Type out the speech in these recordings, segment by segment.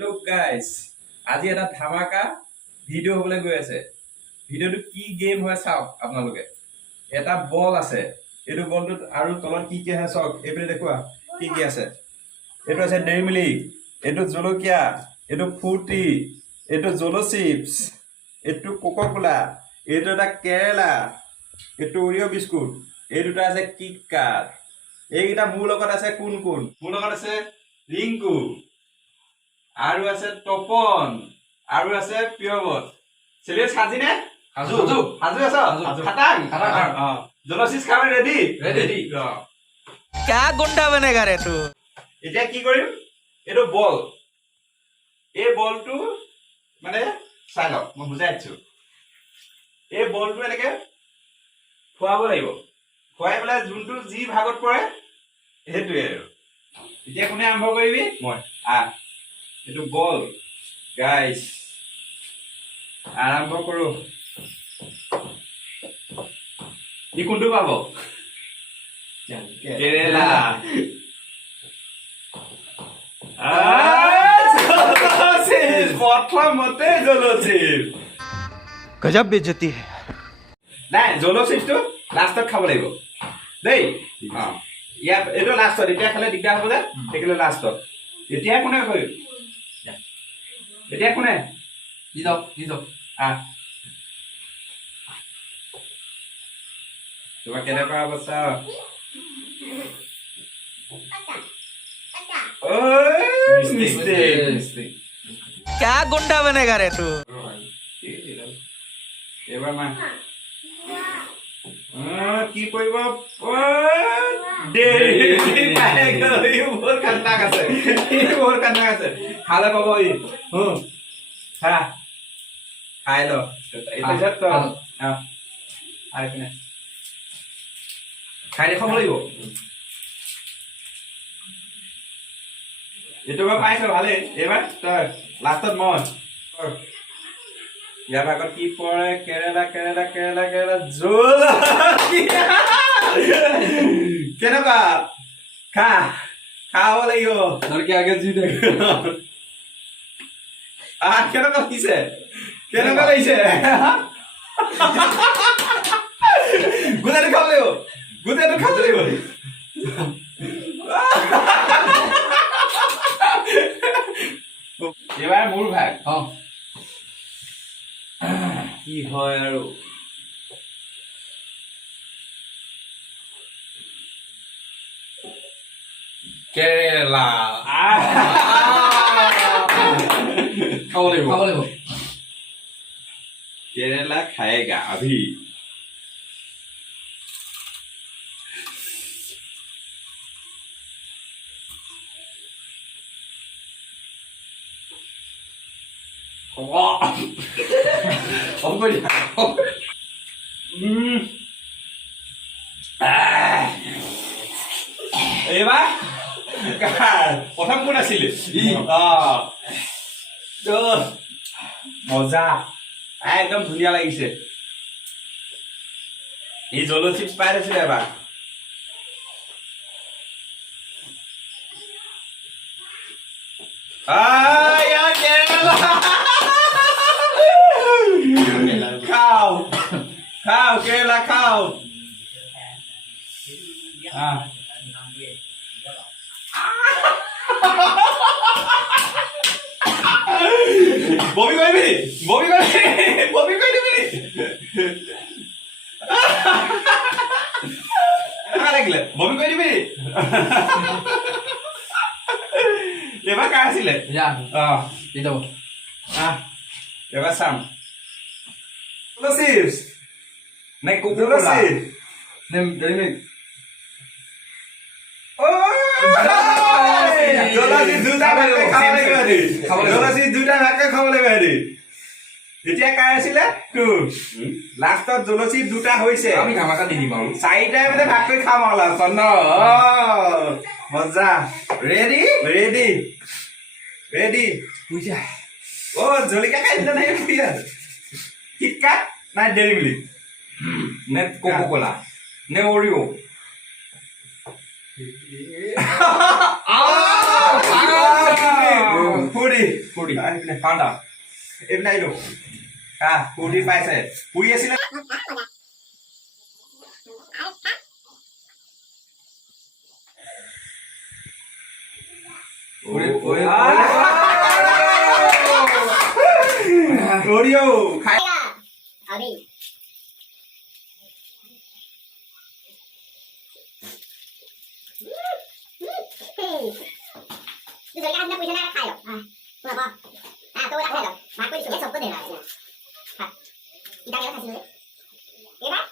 Hello guys, আজি এটা ধামাকা ভিডিও হবলৈ গৈ আছে। ভিডিওটো কি গেম হয় চাওক আপোনালোকে। এটা বল আছে। এটো বলটো আৰু তলত কি কি আছে চাওক। এপিনে দেখুৱা কি কি আছে। এটো আছে ডেইৰী মিল্ক, এটো জলকীয়া, এটো ফ্ৰুটি, এটো জলো চিপস, এটো কোকা কোলা, এটো এটা কেৰেলা, এটো ওৰিও বিস্কুট, এই দুটা আছে কিট কাট। এইটা মোৰ লগত আছে কোন কোন? মোৰ লগত আছে ৰিংকু, আৰু আছে তপন, আৰু আছে পিয়বত। চলে সাজিনে? হাজু হাজু আছো খাটাং জলচিস খাবে রেডি রেডি क्या गुंडा बनेगा रे तू এতিয়া কি কৰিম এটো বল এই বলটো মানে চাই লওক মই বুজাই দিছো এই বলটো এনেকে খোৱাব লাগিব খোৱাই পেলাই যোনটো যি ভাগত পৰে হেতুৱে আৰু এতিয়া কোনে আৰম্ভ কৰিবি মই এটো বল গাইস আৰম্ভ কৰো ই কোনটো পাব কেৰেলা প্রথমতে জলচিপ गजब बेइज्जती है নাই জলচিপটো লাষ্টত খাব লাগিব দেই ইয়াত এইটো লাষ্টত এতিয়া খালে দিগদাৰ হ'ব যে সেইকাৰণে লাষ্টত এতিয়া কোনে কৰিব এতিয়া কোনে দি যাওক তোমাক কেনেকুৱা অৱস্থা क्या गुंडा बनेगा रे तू এবাৰ মা কি কৰিব বহুত কান্দাক আছে খালে পাব ই খাই ল খাই দেখাব লাগিব এইটো মই পাইছো ভালে এইবাৰ তই লাষ্টত মই ইয়াৰ ভাগত কি পৰে কেৰেলা কেৰেলা কেৰেলা কেৰেলা জোল কেনেকুৱা খাব লাগিব लड़के आगे जीते কেনেকুৱা লাগিছে কেনেকুৱা লাগিছে গোটেইটো খাব লাগিব গোটেইটো খাব লাগিব এবাৰ মোৰ ভাগ কি হয় আৰু केरला खाओ केरला खाएगा अभी এইবাৰ প্ৰথম কোন আছিলে মজা একদম ধুনীয়া লাগিছে এই জলচিপছ পাই আছিলে এবাৰ খাও খাও কেৰেলা খাও বমি কৰিবি লাগিলে বমি কৰি দিবি এবাৰ কাৰ আছিলে এবাৰ চাম জলচিপছ নে কোকা কোলা নে ডেইৰী মিল্ক এতিয়া কাৰ আছিলে লাষ্টত জলচিপ দুটা হৈছে আমি ধামাকা দি দিম আৰু চাৰিটাই মানে ভাগ কৰি খাম আৰু লাষ্টত ন মজা ৰেডি ৰেডি ৰেডি বুঝা জলকীয়া খাই দিলে নাই কিটকাট নাই ডেইৰী মিল্ক নে কোকা কোলা নে অৰিও ফুৰি ফুৰি। ঠাণ্ডা এইপিনে আহিলো ফুৰ্তি পাইছে শুই আছিলে খাই अभी bây giờ các anh đã khai rồi vừa không tôi đã khai rồi mà quên chủ hết sọc cơ thể rồi chị ta nhớ thật sự đấy cái bác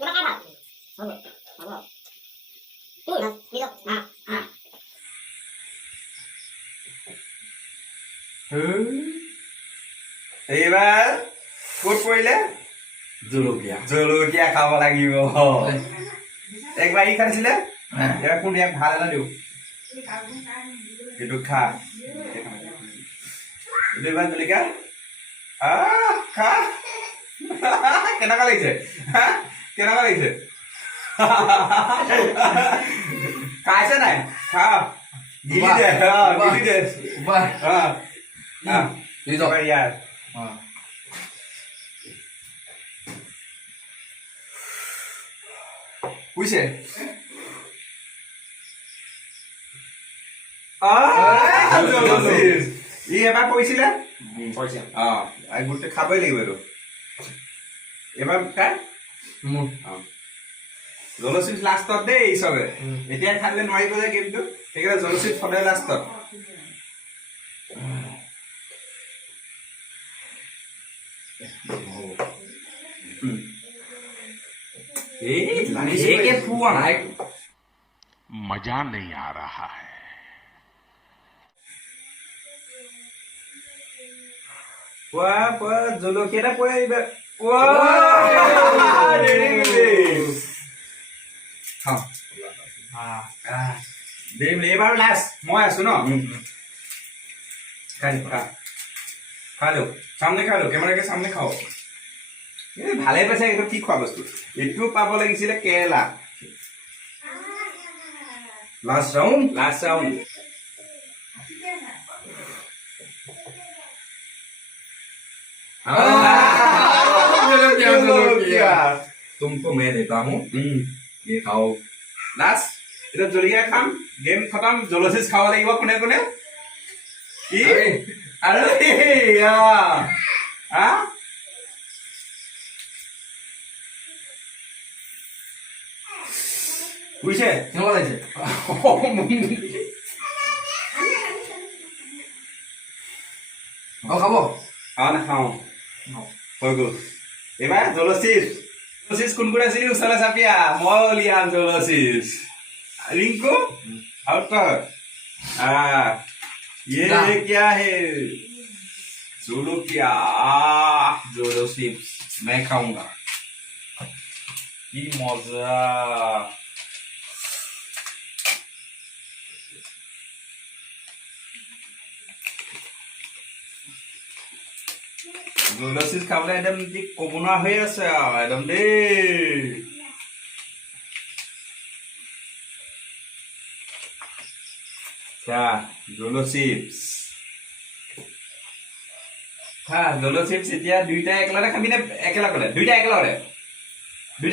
cái bảo không được không được ui rồi đi đâu এইবাৰ ক'ত পৰিলে জলকীয়া খাব লাগিব একবাৰ ই খাইছিলে এবাৰ কোন ইয়াক ভাল এটা দিওঁ এইটো খা এইটো এইবাৰ জলকীয়া খা কেনেকুৱা লাগিছে কেনেকুৱা লাগিছে খাইছে নাই খা গিলি দে ইয়াৰ বুজিছে ই এবাৰ কৈছিলে গোটেই খাবই লাগিব এইটো এবাৰ খাই জলচিপ্স লাষ্টত দেই চবে এতিয়া খালে নোৱাৰিব যে গেমটো সেইকাৰণে জলচিপ্স সদায় লাষ্টত मजा नहीं आ रहा है জলকীয়া পৰিবা এইবাৰ লাষ্ট মই আছো ন খালো সামনে খালো কেমেৰাকে সামনে খাও ভালে পাইছে এইটো কি খোৱা বস্তু এইটো পাব লাগিছিলে কেৰেলা লাষ্ট ৰাউণ্ড तुमको मैं देता हूँ ये खाओ লাষ্ট এতিয়া জলকীয়া খাম গেম খতম জলচিপ্স খাব লাগিব কোনে কোনে কি আৰু বুজিছে কেনেকুৱা লাগিছে খাব নাখাওঁ হৈ গ'ল এইবাৰ জলচিপ্স কোন কোন আছিলি ওচৰলৈ চাপিয়া মই উলিয়াম জলচিপ্স रिंकू और तक ये क्या है जलकীয়া जोलो चिप्स मैं खाऊंगा की मजा जोलो चिप्स खाबले एकदम ক'ব নোৱাৰা হৈ আছে একদম দেই জলচিপ্স জলচিপ্স এতিয়া দুইটা একেলগে খাবি নে একেলগে দুইটা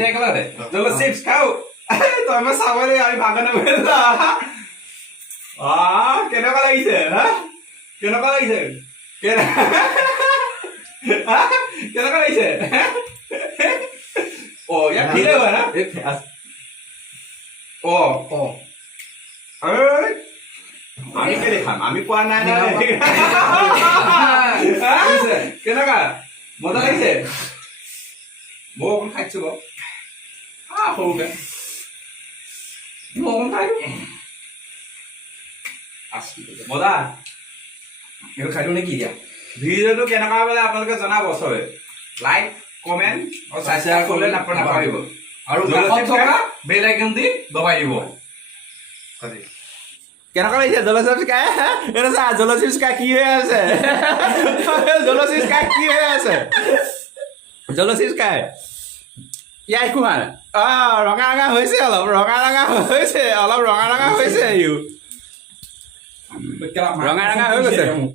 একেলগে জলচিপ্স খাও তই মই চাবলৈ আমি ভাগ কেনেকুৱা লাগিছে কেনেকুৱা লাগিছে কেনেকুৱা লাগিছে ইয়াত ফিলে হয় না আমি কেলে খাম আমি কোৱা নাই কেনেকুৱা মজা লাগিছে মই অকণ খাইছো বাৰু সৰুকে মই অকণ খাই মজা এইটো খাই দিওঁ নেকি এতিয়া ভিডিঅ'টো কেনেকুৱা বোলে আপোনালোকে জনাব চবে লাইক কমেণ্ট আৰু ছাবস্ক্ৰাইব কৰিবলৈ নাপাহৰিব আৰু কাষত থকা বেল আইকন দি দবাই দিব কেনেকুৱা লাগিছে জলচিপ্স খাই এটা চা জলচিপ্স খাই কি হৈ আছে জলচিপ্স খাই কি হৈ আছে জলচিপ্স খাই ইয়াৰ একো হোৱা নাই ৰঙা ৰঙা হৈছে অলপ ৰঙা ৰঙা হৈছে ইউ কেলা ৰঙা ৰঙা হৈ গৈছে।